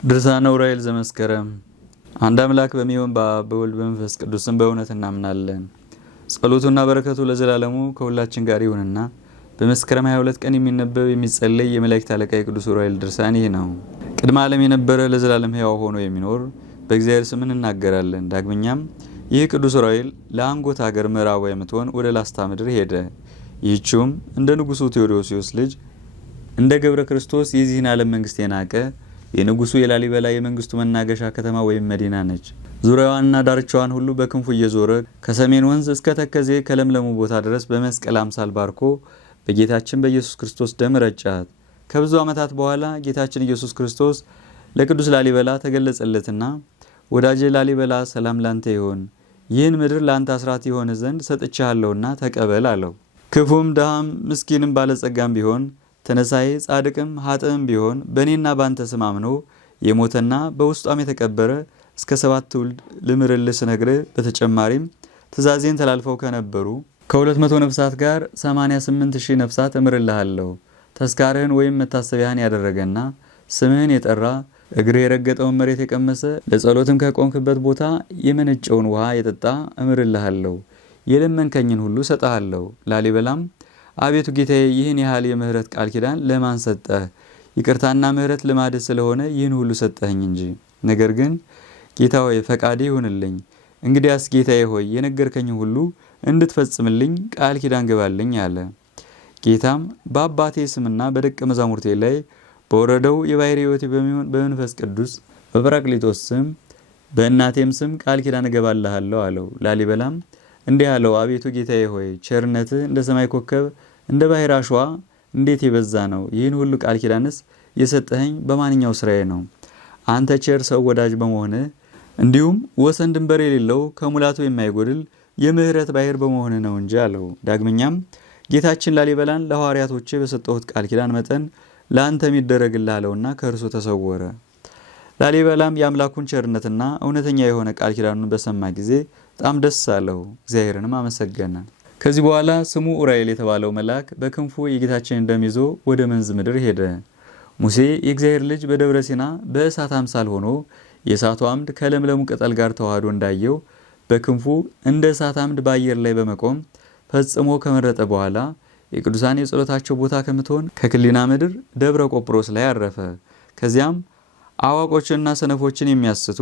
ድርሳነ ዑራኤል ዘመስከረም። አንድ አምላክ በሚሆን በአብ በወልድ በመንፈስ ቅዱስም በእውነት እናምናለን። ጸሎቱና በረከቱ ለዘላለሙ ከሁላችን ጋር ይሁንና በመስከረም 22 ቀን የሚነበብ የሚጸለይ የመላእክት አለቃ የቅዱስ ዑራኤል ድርሳን ይህ ነው። ቅድመ ዓለም የነበረ ለዘላለም ሕያው ሆኖ የሚኖር በእግዚአብሔር ስም እንናገራለን። ዳግመኛም ይህ ቅዱስ ዑራኤል ለአንጎት ሀገር ምዕራብ የምትሆን ወደ ላስታ ምድር ሄደ። ይህችውም እንደ ንጉሱ ቴዎዶሲዮስ ልጅ እንደ ገብረ ክርስቶስ የዚህን ዓለም መንግስት የናቀ የንጉሱ የላሊበላ የመንግስቱ መናገሻ ከተማ ወይም መዲና ነች። ዙሪያዋንና ዳርቻዋን ሁሉ በክንፉ እየዞረ ከሰሜን ወንዝ እስከ ተከዜ ከለምለሙ ቦታ ድረስ በመስቀል አምሳል ባርኮ በጌታችን በኢየሱስ ክርስቶስ ደም ረጫት። ከብዙ ዓመታት በኋላ ጌታችን ኢየሱስ ክርስቶስ ለቅዱስ ላሊበላ ተገለጸለትና ወዳጄ ላሊበላ ሰላም ላንተ ይሁን፣ ይህን ምድር ላንተ አስራት የሆነ ዘንድ ሰጥቻለሁና ተቀበል አለው። ክፉም ድሃም ምስኪንም ባለጸጋም ቢሆን ተነሳይ ጻድቅም ኃጥእም ቢሆን በእኔና ባንተ ስም አምኖ የሞተና በውስጧም የተቀበረ እስከ 7 ትውልድ ልምርልህ ስነግርህ በተጨማሪም ትእዛዜን ተላልፈው ከነበሩ ከ200 ነፍሳት ጋር 88,000 ነፍሳት እምርልሃለሁ። ተስካርህን ወይም መታሰቢያህን ያደረገና ስምህን የጠራ እግርህ የረገጠውን መሬት የቀመሰ ለጸሎትም ከቆምክበት ቦታ የመነጨውን ውሃ የጠጣ እምርልሃለሁ። የለመንከኝን ሁሉ ሰጠሃለሁ። ላሊበላም አቤቱ ጌታዬ ይህን ያህል የምህረት ቃል ኪዳን ለማን ሰጠህ? ይቅርታና ምህረት ልማድህ ስለሆነ ይህን ሁሉ ሰጠኸኝ እንጂ። ነገር ግን ጌታ ሆይ ፈቃድህ ይሁንልኝ። እንግዲያስ ጌታዬ ሆይ የነገርከኝ ሁሉ እንድትፈጽምልኝ ቃል ኪዳን ግባልኝ አለ። ጌታም በአባቴ ስምና በደቀ መዛሙርቴ ላይ በወረደው የባሕርይ ሕይወቴ በሚሆን በመንፈስ ቅዱስ በጰራቅሊጦስ ስም በእናቴም ስም ቃል ኪዳን እገባልሃለሁ አለው። ላሊበላም እንዲህ አለው፣ አቤቱ ጌታዬ ሆይ ቸርነትህ እንደ ሰማይ ኮከብ እንደ ባሕር አሸዋ እንዴት የበዛ ነው! ይህን ሁሉ ቃል ኪዳንስ የሰጠኸኝ በማንኛው ስራዬ ነው? አንተ ቸር ሰው ወዳጅ በመሆንህ እንዲሁም ወሰን ድንበር የሌለው ከሙላቱ የማይጎድል የምህረት ባሕር በመሆንህ ነው እንጂ አለው። ዳግመኛም ጌታችን ላሊበላን ለሐዋርያቶቼ በሰጠሁት ቃል ኪዳን መጠን ለአንተም ይደረግልህ አለውና ከእርሱ ተሰወረ። ላሊበላም የአምላኩን ቸርነትና እውነተኛ የሆነ ቃል ኪዳኑን በሰማ ጊዜ በጣም ደስ አለው፣ እግዚአብሔርንም አመሰገነ። ከዚህ በኋላ ስሙ ዑራኤል የተባለው መልአክ በክንፉ የጌታችንን ደም ይዞ ወደ መንዝ ምድር ሄደ። ሙሴ የእግዚአብሔር ልጅ በደብረ ሲና በእሳት አምሳል ሆኖ የእሳቱ አምድ ከለምለሙ ቅጠል ጋር ተዋህዶ እንዳየው በክንፉ እንደ እሳት አምድ በአየር ላይ በመቆም ፈጽሞ ከመረጠ በኋላ የቅዱሳን የጸሎታቸው ቦታ ከምትሆን ከክሊና ምድር ደብረ ቆጵሮስ ላይ አረፈ። ከዚያም አዋቆችንና ሰነፎችን የሚያስቱ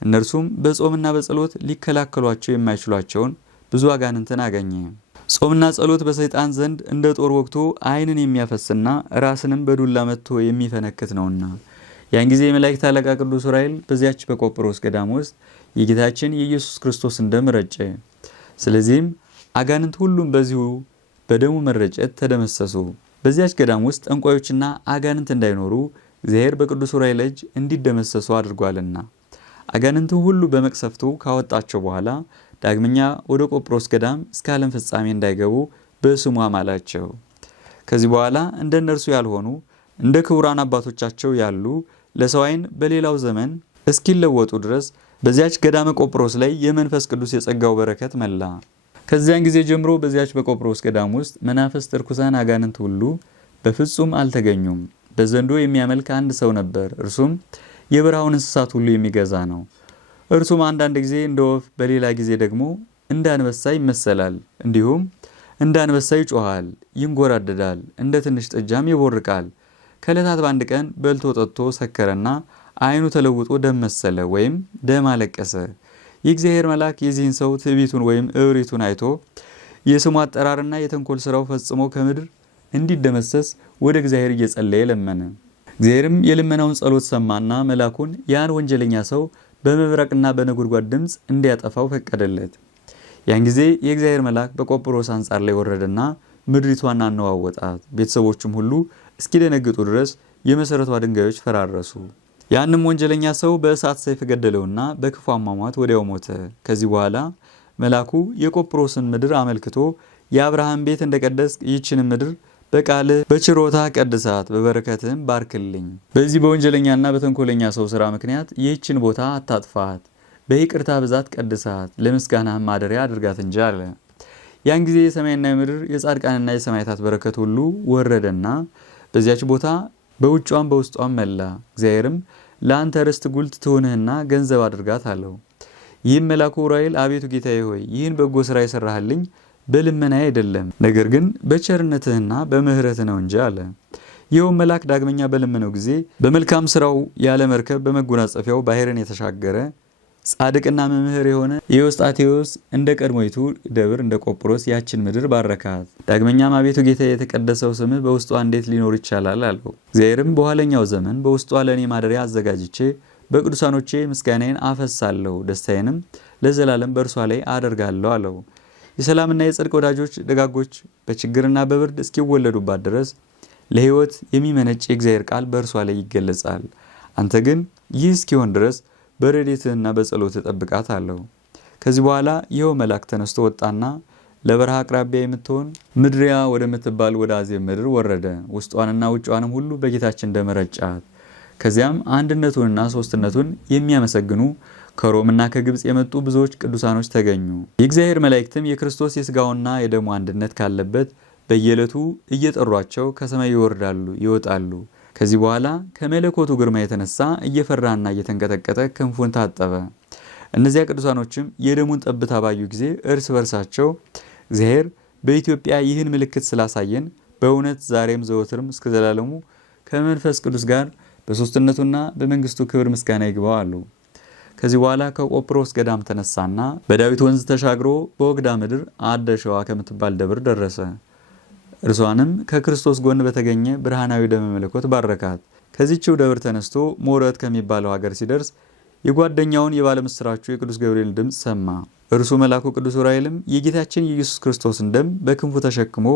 እነርሱም በጾምና በጸሎት ሊከላከሏቸው የማይችሏቸውን ብዙ አጋንንትን አገኘ። ጾምና ጸሎት በሰይጣን ዘንድ እንደ ጦር ወግቶ ዓይንን የሚያፈስና ራስንም በዱላ መትቶ የሚፈነክት ነውና ያን ጊዜ የመላእክት አለቃ ቅዱስ ዑራኤል በዚያች በቆጵሮስ ገዳም ውስጥ የጌታችን የኢየሱስ ክርስቶስን ደም ረጨ። ስለዚህም አጋንንት ሁሉም በዚሁ በደሙ መረጨት ተደመሰሱ። በዚያች ገዳም ውስጥ ጠንቋዮችና አጋንንት እንዳይኖሩ እግዚአብሔር በቅዱስ ዑራኤል እጅ እንዲደመሰሱ አድርጓልና አጋንንትን ሁሉ በመቅሰፍቱ ካወጣቸው በኋላ ዳግመኛ ወደ ቆጵሮስ ገዳም እስከ ዓለም ፍጻሜ እንዳይገቡ በስሙ አማላቸው። ከዚህ በኋላ እንደ እነርሱ ያልሆኑ እንደ ክቡራን አባቶቻቸው ያሉ ለሰው ዓይን በሌላው ዘመን እስኪለወጡ ድረስ በዚያች ገዳመ ቆጵሮስ ላይ የመንፈስ ቅዱስ የጸጋው በረከት መላ። ከዚያን ጊዜ ጀምሮ በዚያች በቆጵሮስ ገዳም ውስጥ መናፍስት ርኩሳን አጋንንት ሁሉ በፍጹም አልተገኙም። በዘንዶ የሚያመልክ አንድ ሰው ነበር። እርሱም የበረሃውን እንስሳት ሁሉ የሚገዛ ነው። እርሱም አንዳንድ ጊዜ እንደ ወፍ፣ በሌላ ጊዜ ደግሞ እንደ አንበሳ ይመሰላል። እንዲሁም እንደ አንበሳ ይጮሃል፣ ይንጎራደዳል፣ እንደ ትንሽ ጥጃም ይቦርቃል። ከዕለታት በአንድ ቀን በልቶ ጠጥቶ ሰከረና ዓይኑ ተለውጦ ደም መሰለ ወይም ደም አለቀሰ። የእግዚአብሔር መልአክ የዚህን ሰው ትዕቢቱን ወይም እብሪቱን አይቶ የስሙ አጠራርና የተንኮል ስራው ፈጽሞ ከምድር እንዲደመሰስ ወደ እግዚአብሔር እየጸለየ ለመነ። እግዚአብሔርም የልመናውን ጸሎት ሰማና መልአኩን ያን ወንጀለኛ ሰው በመብረቅና በነጎድጓድ ድምፅ እንዲያጠፋው ፈቀደለት። ያን ጊዜ የእግዚአብሔር መልአክ በቆጵሮስ አንጻር ላይ ወረደና ምድሪቷን አነዋወጣት። ቤተሰቦቹም ሁሉ እስኪደነግጡ ድረስ የመሰረቷ ድንጋዮች ፈራረሱ። ያንም ወንጀለኛ ሰው በእሳት ሰይፍ ገደለውና በክፉ አሟሟት ወዲያው ሞተ። ከዚህ በኋላ መልአኩ የቆጵሮስን ምድር አመልክቶ የአብርሃም ቤት እንደቀደስክ ይህችን ምድር በቃልህ በችሮታ ቀድሳት፣ በበረከትህም ባርክልኝ። በዚህ በወንጀለኛና በተንኮለኛ ሰው ስራ ምክንያት ይህችን ቦታ አታጥፋት፣ በይቅርታ ብዛት ቀድሳት፣ ለምስጋናህም ማደሪያ አድርጋት እንጂ አለ። ያን ጊዜ የሰማይና የምድር የጻድቃንና የሰማዕታት በረከት ሁሉ ወረደና በዚያች ቦታ በውጫም በውስጧም መላ። እግዚአብሔርም ለአንተ ርስት ጉልት ትሆንህና ገንዘብ አድርጋት አለው። ይህም መልአኩ ዑራኤል አቤቱ ጌታዬ ሆይ ይህን በጎ ሥራ የሰራህልኝ በልመናዬ አይደለም፣ ነገር ግን በቸርነትህና በምሕረትህ ነው እንጂ አለ። ይኸውም መልአክ ዳግመኛ በለመነው ጊዜ በመልካም ስራው ያለ መርከብ በመጎናጸፊያው ባህርን የተሻገረ ጻድቅና መምህር የሆነ የኤዎስጣቴዎስ እንደ ቀድሞይቱ ደብር እንደ ቆጵሮስ ያችን ምድር ባረካት። ዳግመኛም አቤቱ ጌታ የተቀደሰው ስምህ በውስጧ እንዴት ሊኖር ይቻላል አለው። እግዚአብሔርም በኋለኛው ዘመን በውስጧ ለእኔ ማደሪያ አዘጋጅቼ በቅዱሳኖቼ ምስጋናዬን አፈሳለሁ፣ ደስታዬንም ለዘላለም በእርሷ ላይ አደርጋለሁ አለው። የሰላምና የጽድቅ ወዳጆች ደጋጎች በችግርና በብርድ እስኪወለዱባት ድረስ ለሕይወት የሚመነጭ የእግዚአብሔር ቃል በእርሷ ላይ ይገለጻል። አንተ ግን ይህ እስኪሆን ድረስ በረድኤትህና በጸሎትህ ጠብቃት አለው። ከዚህ በኋላ ይኸው መልአክ ተነስቶ ወጣና ለበረሃ አቅራቢያ የምትሆን ምድሪያ ወደምትባል ወደ አዜብ ምድር ወረደ። ውስጧንና ውጭዋንም ሁሉ በጌታችን ደም ረጫት። ከዚያም አንድነቱንና ሦስትነቱን የሚያመሰግኑ ከሮምና ከግብፅ የመጡ ብዙዎች ቅዱሳኖች ተገኙ። የእግዚአብሔር መላእክትም የክርስቶስ የሥጋውና የደሙ አንድነት ካለበት በየዕለቱ እየጠሯቸው ከሰማይ ይወርዳሉ ይወጣሉ። ከዚህ በኋላ ከመለኮቱ ግርማ የተነሳ እየፈራና እየተንቀጠቀጠ ክንፉን ታጠበ። እነዚያ ቅዱሳኖችም የደሙን ጠብታ ባዩ ጊዜ እርስ በርሳቸው እግዚአብሔር በኢትዮጵያ ይህን ምልክት ስላሳየን በእውነት ዛሬም ዘወትርም እስከ ዘላለሙ ከመንፈስ ቅዱስ ጋር በሦስትነቱና በመንግስቱ ክብር ምስጋና ይግባው አሉ። ከዚህ በኋላ ከቆጵሮስ ገዳም ተነሳና በዳዊት ወንዝ ተሻግሮ በወግዳ ምድር አደሸዋ ከምትባል ደብር ደረሰ። እርሷንም ከክርስቶስ ጎን በተገኘ ብርሃናዊ ደመ መለኮት ባረካት። ከዚህችው ደብር ተነስቶ ሞረት ከሚባለው ሀገር ሲደርስ የጓደኛውን የባለምስራቹ የቅዱስ ገብርኤል ድምፅ ሰማ። እርሱ መልአኩ ቅዱስ ዑራኤልም የጌታችን የኢየሱስ ክርስቶስን ደም በክንፉ ተሸክሞ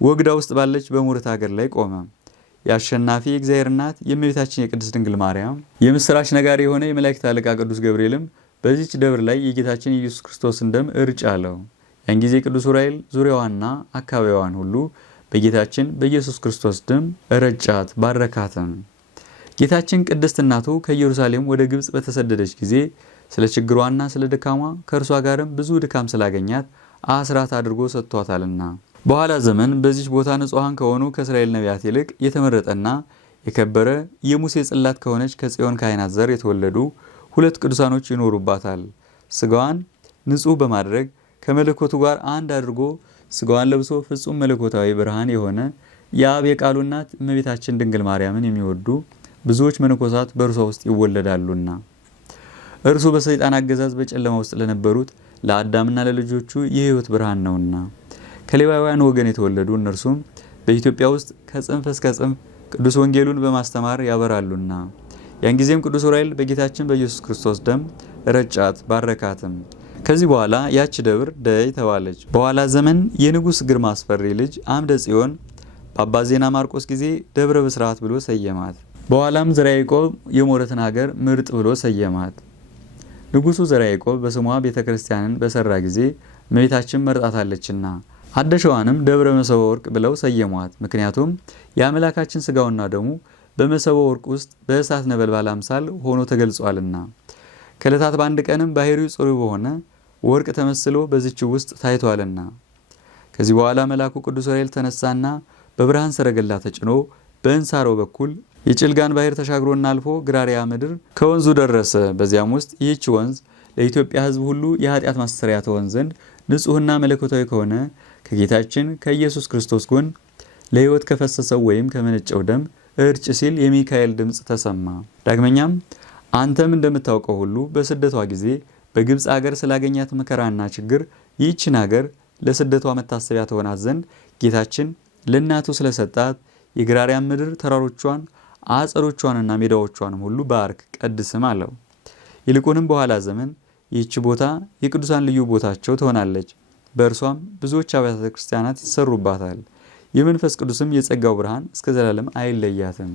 ወግዳ ውስጥ ባለች በሞረት ሀገር ላይ ቆመ። የአሸናፊ የእግዚአብሔር እናት የእመቤታችን የቅድስት ድንግል ማርያም የምስራች ነጋሪ የሆነ የመላእክት አለቃ ቅዱስ ገብርኤልም በዚች ደብር ላይ የጌታችን የኢየሱስ ክርስቶስን ደም እርጭ አለው። ያን ጊዜ ቅዱስ ዑራኤል ዙሪያዋንና አካባቢዋን ሁሉ በጌታችን በኢየሱስ ክርስቶስ ደም ረጫት፣ ባረካትም። ጌታችን ቅድስት እናቱ ከኢየሩሳሌም ወደ ግብፅ በተሰደደች ጊዜ ስለ ችግሯና ስለ ድካሟ ከእርሷ ጋርም ብዙ ድካም ስላገኛት አስራት አድርጎ ሰጥቷታልና በኋላ ዘመን በዚች ቦታ ንጹሐን ከሆኑ ከእስራኤል ነቢያት ይልቅ የተመረጠና የከበረ የሙሴ ጽላት ከሆነች ከጽዮን ካህናት ዘር የተወለዱ ሁለት ቅዱሳኖች ይኖሩባታል። ስጋዋን ንጹሕ በማድረግ ከመለኮቱ ጋር አንድ አድርጎ ስጋዋን ለብሶ ፍጹም መለኮታዊ ብርሃን የሆነ የአብ የቃሉ እናት እመቤታችን ድንግል ማርያምን የሚወዱ ብዙዎች መነኮሳት በእርሷ ውስጥ ይወለዳሉና እርሱ በሰይጣን አገዛዝ በጨለማ ውስጥ ለነበሩት ለአዳምና ለልጆቹ የሕይወት ብርሃን ነውና ከሌዋውያን ወገን የተወለዱ እነርሱም በኢትዮጵያ ውስጥ ከጽንፍ እስከ ጽንፍ ቅዱስ ወንጌሉን በማስተማር ያበራሉና ያን ጊዜም ቅዱስ ዑራኤል በጌታችን በኢየሱስ ክርስቶስ ደም ረጫት፣ ባረካትም። ከዚህ በኋላ ያች ደብር ደይ ተባለች። በኋላ ዘመን የንጉሥ ግርማ አስፈሪ ልጅ አምደ ጽዮን በአባ ዜና ማርቆስ ጊዜ ደብረ ብስራት ብሎ ሰየማት። በኋላም ዘርዓ ያዕቆብ የሞረትን ሀገር ምርጥ ብሎ ሰየማት። ንጉሡ ዘርዓ ያዕቆብ በስሟ ቤተ ክርስቲያንን በሰራ ጊዜ እመቤታችን መርጣታለችና አደሸዋንም ደብረ መሰበ ወርቅ ብለው ሰየሟት። ምክንያቱም የአምላካችን ስጋውና ደሙ በመሰበ ወርቅ ውስጥ በእሳት ነበልባል አምሳል ሆኖ ተገልጿልና ከዕለታት በአንድ ቀንም ባህሪው ጽሩይ በሆነ ወርቅ ተመስሎ በዚች ውስጥ ታይቷልና። ከዚህ በኋላ መልአኩ ቅዱስ ዑራኤል ተነሳና በብርሃን ሰረገላ ተጭኖ በእንሳሮ በኩል የጭልጋን ባህር ተሻግሮና አልፎ ግራሪያ ምድር ከወንዙ ደረሰ። በዚያም ውስጥ ይህች ወንዝ ለኢትዮጵያ ሕዝብ ሁሉ የኃጢአት ማስተሰሪያ ትሆን ዘንድ ንጹሕና መለኮታዊ ከሆነ ከጌታችን ከኢየሱስ ክርስቶስ ጎን ለሕይወት ከፈሰሰው ወይም ከመነጨው ደም እርጭ ሲል የሚካኤል ድምፅ ተሰማ። ዳግመኛም አንተም እንደምታውቀው ሁሉ በስደቷ ጊዜ በግብፅ አገር ስላገኛት መከራና ችግር ይህችን አገር ለስደቷ መታሰቢያ ትሆናት ዘንድ ጌታችን ለእናቱ ስለሰጣት የግራሪያን ምድር ተራሮቿን አጸዶቿንና ሜዳዎቿንም ሁሉ ባርክ ቀድስም አለው። ይልቁንም በኋላ ዘመን ይህች ቦታ የቅዱሳን ልዩ ቦታቸው ትሆናለች። በእርሷም ብዙዎች አብያተ ክርስቲያናት ይሰሩባታል። የመንፈስ ቅዱስም የጸጋው ብርሃን እስከ ዘላለም አይለያትም።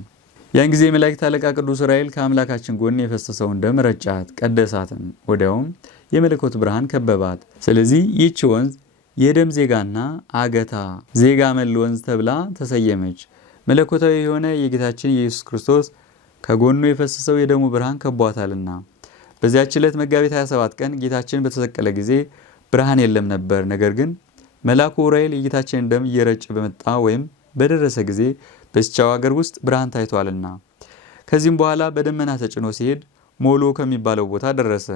ያን ጊዜ መላእክት አለቃ ቅዱስ ዑራኤል ከአምላካችን ጎን የፈሰሰውን ደም ረጫት፣ ቀደሳትም። ወዲያውም የመለኮት ብርሃን ከበባት። ስለዚህ ይህች ወንዝ የደም ዜጋና አገታ ዜጋ መል ወንዝ ተብላ ተሰየመች። መለኮታዊ የሆነ የጌታችን የኢየሱስ ክርስቶስ ከጎኑ የፈሰሰው የደሙ ብርሃን ከቧታልና። በዚያች ዕለት መጋቢት 27 ቀን ጌታችን በተሰቀለ ጊዜ ብርሃን የለም ነበር። ነገር ግን መልአኩ ዑራኤል የጌታችንን ደም እየረጨ በመጣ ወይም በደረሰ ጊዜ በዚያው ሀገር ውስጥ ብርሃን ታይቷልና። ከዚህም በኋላ በደመና ተጭኖ ሲሄድ ሞሎ ከሚባለው ቦታ ደረሰ።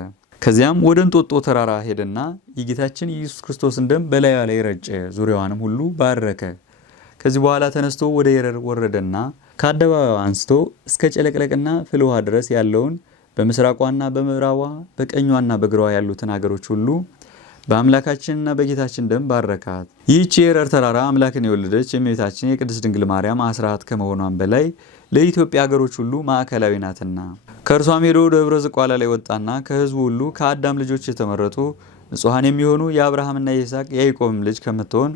ከዚያም ወደ እንጦጦ ተራራ ሄደና የጌታችን ኢየሱስ ክርስቶስን ደም በላዩ ላይ ረጨ፣ ዙሪያዋንም ሁሉ ባረከ። ከዚህ በኋላ ተነስቶ ወደ የረር ወረደና ከአደባባዩ አንስቶ እስከ ጨለቅለቅና ፍልውሃ ድረስ ያለውን በምስራቋና በምዕራቧ በቀኟና በግራዋ ያሉትን አገሮች ሁሉ በአምላካችንና በጌታችን ደም ባረካት። ይህች የረር ተራራ አምላክን የወለደች የእመቤታችን የቅድስት ድንግል ማርያም አስራት ከመሆኗም በላይ ለኢትዮጵያ አገሮች ሁሉ ማዕከላዊ ናትና ከእርሷም ሄዶ ደብረ ዝቋላ ላይ ወጣና ከሕዝቡ ሁሉ ከአዳም ልጆች የተመረጡ ንጹሐን የሚሆኑ የአብርሃምና የይስሐቅ የያዕቆብም ልጅ ከምትሆን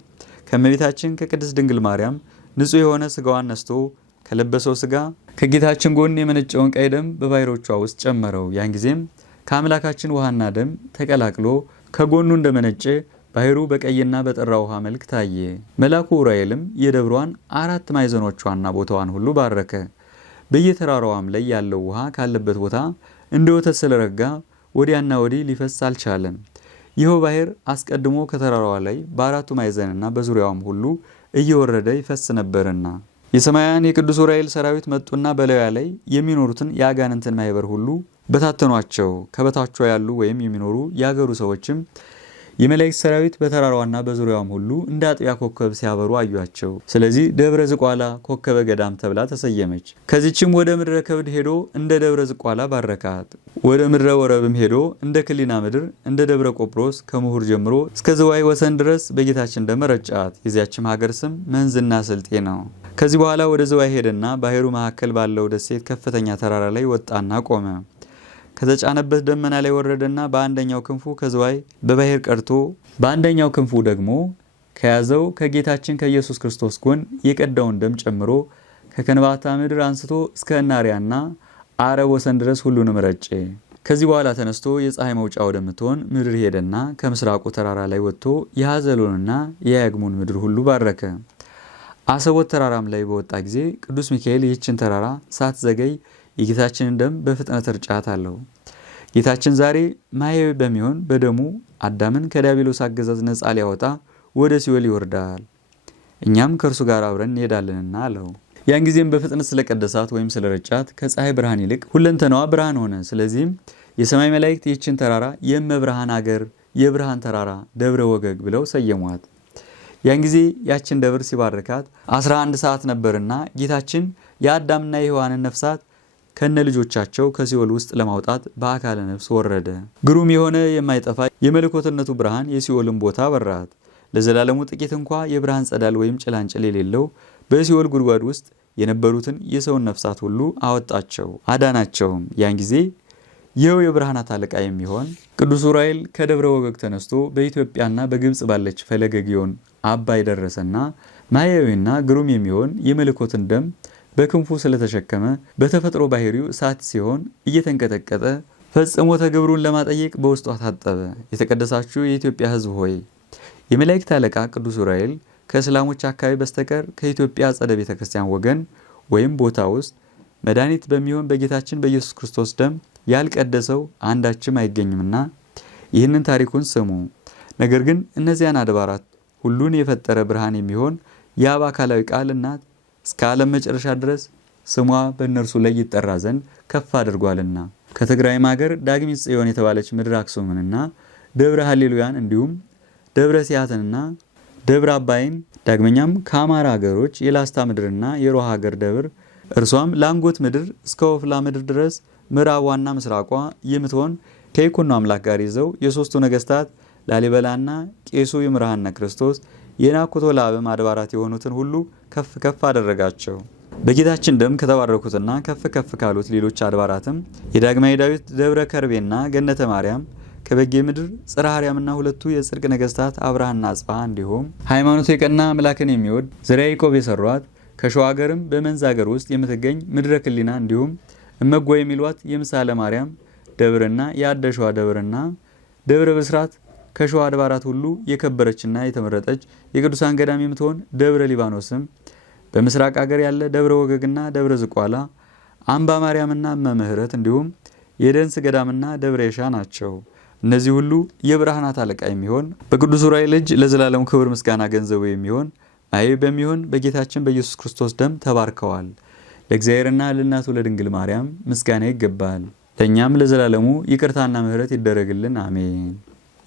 ከእመቤታችን ከቅድስት ድንግል ማርያም ንጹሕ የሆነ ስጋዋን ነስቶ ከለበሰው ስጋ ከጌታችን ጎን የመነጨውን ቀይ ደም በባሕሮቿ ውስጥ ጨመረው። ያን ጊዜም ከአምላካችን ውሃና ደም ተቀላቅሎ ከጎኑ እንደመነጨ ባሕሩ በቀይና በጠራ ውሃ መልክ ታየ። መልአኩ ዑራኤልም የደብሯን 4 ማዕዘኖቿና ቦታዋን ሁሉ ባረከ። በየተራራዋም ላይ ያለው ውሃ ካለበት ቦታ እንደ ወተት ስለረጋ ወዲያና ወዲህ ሊፈስ አልቻለም። ይኸው ባሕር አስቀድሞ ከተራራዋ ላይ በ4ቱ ማዕዘንና በዙሪያዋም ሁሉ እየወረደ ይፈስ ነበርና የሰማያን የቅዱስ ዑራኤል ሰራዊት መጡና በላዩ ላይ የሚኖሩትን የአጋንንትን ማህበር ሁሉ በታተኗቸው። ከበታቿ ያሉ ወይም የሚኖሩ የአገሩ ሰዎችም የመላእክት ሰራዊት በተራራዋና በዙሪያዋም ሁሉ እንደ አጥቢያ ኮከብ ሲያበሩ አዩአቸው። ስለዚህ ደብረ ዝቋላ ኮከበ ገዳም ተብላ ተሰየመች። ከዚችም ወደ ምድረ ከብድ ሄዶ እንደ ደብረ ዝቋላ ባረካት። ወደ ምድረ ወረብም ሄዶ እንደ ክሊና ምድር እንደ ደብረ ቆጵሮስ ከምሁር ጀምሮ እስከ ዝዋይ ወሰን ድረስ በጌታችን ደም ረጫት። የዚያችም ሀገር ስም መንዝና ስልጤ ነው። ከዚህ በኋላ ወደ ዝዋይ ሄደና ባሕሩ መካከል ባለው ደሴት ከፍተኛ ተራራ ላይ ወጣና ቆመ። ከተጫነበት ደመና ላይ ወረደና በአንደኛው ክንፉ ከዝዋይ በባሕር ቀርቶ በአንደኛው ክንፉ ደግሞ ከያዘው ከጌታችን ከኢየሱስ ክርስቶስ ጎን የቀዳውን ደም ጨምሮ ከከንባታ ምድር አንስቶ እስከ እናሪያና አረብ ወሰን ድረስ ሁሉንም ረጨ። ከዚህ በኋላ ተነስቶ የፀሐይ መውጫ ወደምትሆን ምድር ሄደና ከምስራቁ ተራራ ላይ ወጥቶ የሐዘሎንና የያግሙን ምድር ሁሉ ባረከ። አሰቦት ተራራም ላይ በወጣ ጊዜ ቅዱስ ሚካኤል ይህችን ተራራ ሳትዘገይ የጌታችንን ደም በፍጥነት ርጫት አለው። ጌታችን ዛሬ ማየው በሚሆን በደሙ አዳምን ከዲያብሎስ አገዛዝ ነፃ ሊያወጣ ወደ ሲኦል ይወርዳል፣ እኛም ከእርሱ ጋር አብረን እንሄዳለንና አለው። ያን ጊዜም በፍጥነት ስለቀደሳት ወይም ስለረጫት ከፀሐይ ብርሃን ይልቅ ሁለንተናዋ ብርሃን ሆነ። ስለዚህም የሰማይ መላእክት ይህችን ተራራ የእመብርሃን አገር የብርሃን ተራራ ደብረ ወገግ ብለው ሰየሟት። ያን ጊዜ ያችን ደብር ሲባርካት 11 ሰዓት ነበርና ጌታችን የአዳምና የሔዋንን ነፍሳት ከነ ልጆቻቸው ከሲኦል ውስጥ ለማውጣት በአካለ ነፍስ ወረደ። ግሩም የሆነ የማይጠፋ የመለኮትነቱ ብርሃን የሲኦልን ቦታ በራት። ለዘላለሙ ጥቂት እንኳ የብርሃን ጸዳል ወይም ጭላንጭል የሌለው በሲኦል ጉድጓድ ውስጥ የነበሩትን የሰውን ነፍሳት ሁሉ አወጣቸው፣ አዳናቸውም። ያን ጊዜ ይኸው የብርሃናት አለቃ የሚሆን ቅዱስ ዑራኤል ከደብረ ወገግ ተነስቶ በኢትዮጵያና በግብጽ ባለች ፈለገ ግዮን አባይ ደረሰና ማያዊና ግሩም የሚሆን የመለኮትን ደም በክንፉ ስለተሸከመ በተፈጥሮ ባህሪው እሳት ሲሆን እየተንቀጠቀጠ ፈጽሞ ተግብሩን ለማጠየቅ በውስጧ ታጠበ። የተቀደሳችሁ የኢትዮጵያ ሕዝብ ሆይ የመላእክት አለቃ ቅዱስ ዑራኤል ከእስላሞች አካባቢ በስተቀር ከኢትዮጵያ አጸደ ቤተ ክርስቲያን ወገን ወይም ቦታ ውስጥ መድኃኒት በሚሆን በጌታችን በኢየሱስ ክርስቶስ ደም ያልቀደሰው አንዳችም አይገኝምና ይህንን ታሪኩን ስሙ። ነገር ግን እነዚያን አድባራት ሁሉን የፈጠረ ብርሃን የሚሆን የአብ አካላዊ ቃል እናት እስከ ዓለም መጨረሻ ድረስ ስሟ በእነርሱ ላይ ይጠራ ዘንድ ከፍ አድርጓልና ከትግራይም ሀገር ዳግሚት ጽዮን የተባለች ምድር አክሱምንና ደብረ ሃሌሉያን እንዲሁም ደብረ ሲያትንና ደብረ አባይን ዳግመኛም ከአማራ ሀገሮች የላስታ ምድርና የሮሃ ሀገር ደብር እርሷም ላንጎት ምድር እስከ ወፍላ ምድር ድረስ ምዕራቧና ምስራቋ የምትሆን ከይኩኖ አምላክ ጋር ይዘው የሶስቱ ነገስታት ላሊበላና ቄሱ ይምርሃነ ክርስቶስ የናኩቶ ለአብም አድባራት የሆኑትን ሁሉ ከፍ ከፍ አደረጋቸው። በጌታችን ደም ከተባረኩትና ከፍ ከፍ ካሉት ሌሎች አድባራትም የዳግማዊ ዳዊት ደብረ ከርቤና ገነተ ማርያም ከበጌ ምድር ጽርሐ አርያምና ሁለቱ የጽድቅ ነገስታት አብርሃና አጽብሃ እንዲሁም ሃይማኖቱ የቀና አምላክን የሚወድ ዘርዓ ያዕቆብ የሰሯት ከሸዋ ሀገርም በመንዝ ሀገር ውስጥ የምትገኝ ምድረ ክሊና እንዲሁም እመጓ የሚሏት የምሳለ ማርያም ደብርና የአደሸዋ ደብርና ደብረ ብስራት ከሸዋ አድባራት ሁሉ የከበረችና የተመረጠች የቅዱሳን ገዳም የምትሆን ደብረ ሊባኖስም በምስራቅ ሀገር ያለ ደብረ ወገግና ደብረ ዝቋላ አምባ ማርያምና እመምህረት እንዲሁም የደንስ ገዳምና ደብረ የሻ ናቸው። እነዚህ ሁሉ የብርሃናት አለቃ የሚሆን በቅዱስ ዑራኤል እጅ ለዘላለም ክብር ምስጋና ገንዘቡ የሚሆን ማየው በሚሆን በጌታችን በኢየሱስ ክርስቶስ ደም ተባርከዋል። ለእግዚአብሔርና ለእናቱ ለድንግል ማርያም ምስጋና ይገባል። ለእኛም ለዘላለሙ ይቅርታና ምሕረት ይደረግልን፣ አሜን።